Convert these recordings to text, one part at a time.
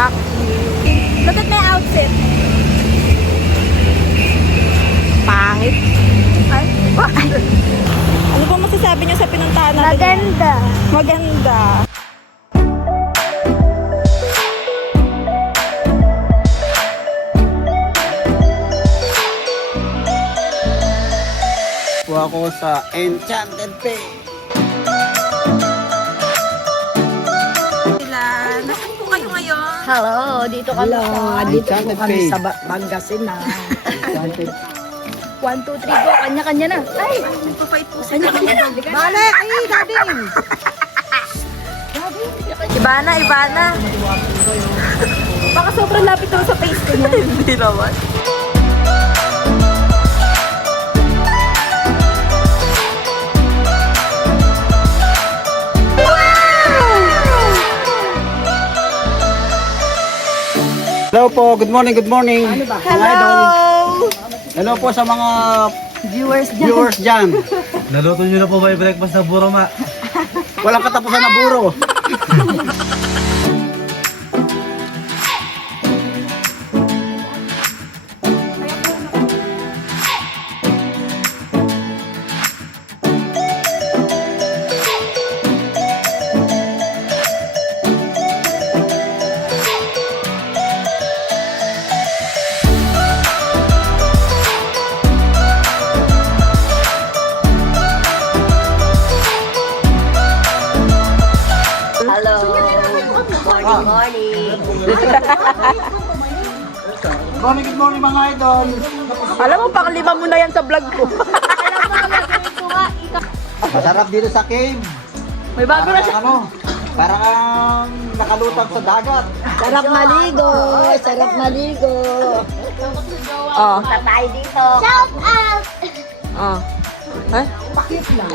Black. Look at my outfit. Pangit. Ay, bakit? Ano ba masasabi niyo sa pinuntahan natin? Maganda. Maganda. Kuha ko sa Enchanted Bay. Nasaan po kayo ngayon? Hello, dito kami Dito po kami sa Pangasinan. 1, 2, 3, go. Kanya-kanya na. Ay! Nagpo-fight po sa Kanya-kanya na. Balik! Ay, dading! Ibana, Ibana. Baka sobrang lapit daw sa face ko niya. Hindi naman. Hello po, good morning, good morning. Hello! Hello po sa mga Viewers viewers dyan. Naluto nyo na po ba yung breakfast na buro, ma? Walang katapusan na buro. Hello. Morning, morning. Good morning, good morning mga idol. Alam mo, pang-lima mo na yan sa vlog ko. Masarap dito sa cave. May bago na siya. Ano, parang nakalutang sa dagat. Sarap maligo. Sarap maligo. Oh. Tayo dito. Shout out! Oh. Ay? Pakit lang.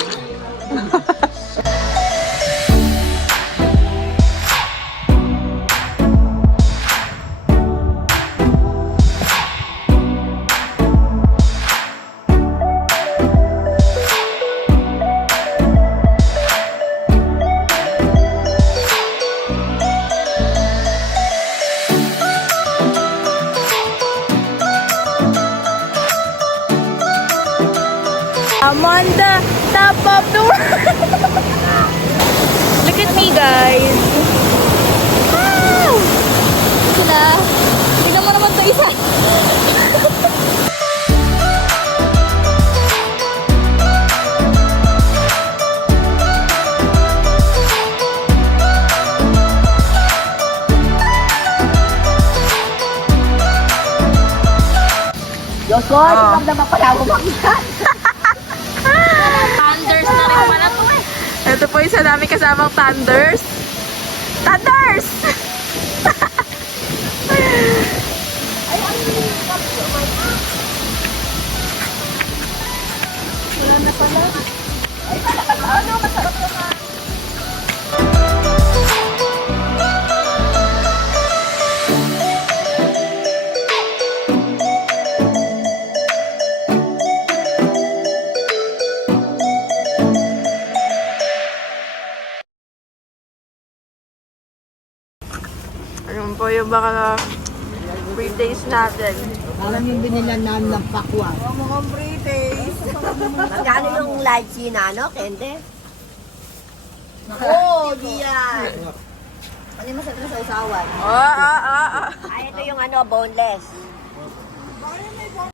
I'm on the top of the world. Look at me, guys. Wow! Sila. Tingnan mo naman ito isa. Yoko, tingnan naman pala ako makita. Thunders na rin pala to eh. Ito po isa namin kasamang Thunders. Thunders! Wala na pala. Ay, ano, masarap naman. Ayun po yung mga birthdays natin. Alam yung binilan namin ng pakwan. Mukhang birthdays. Magkano yung lychee na, no, Kende? Oo, di yan. Ano yung masarap na sa usawan? Ah. Ay, ito yung boneless.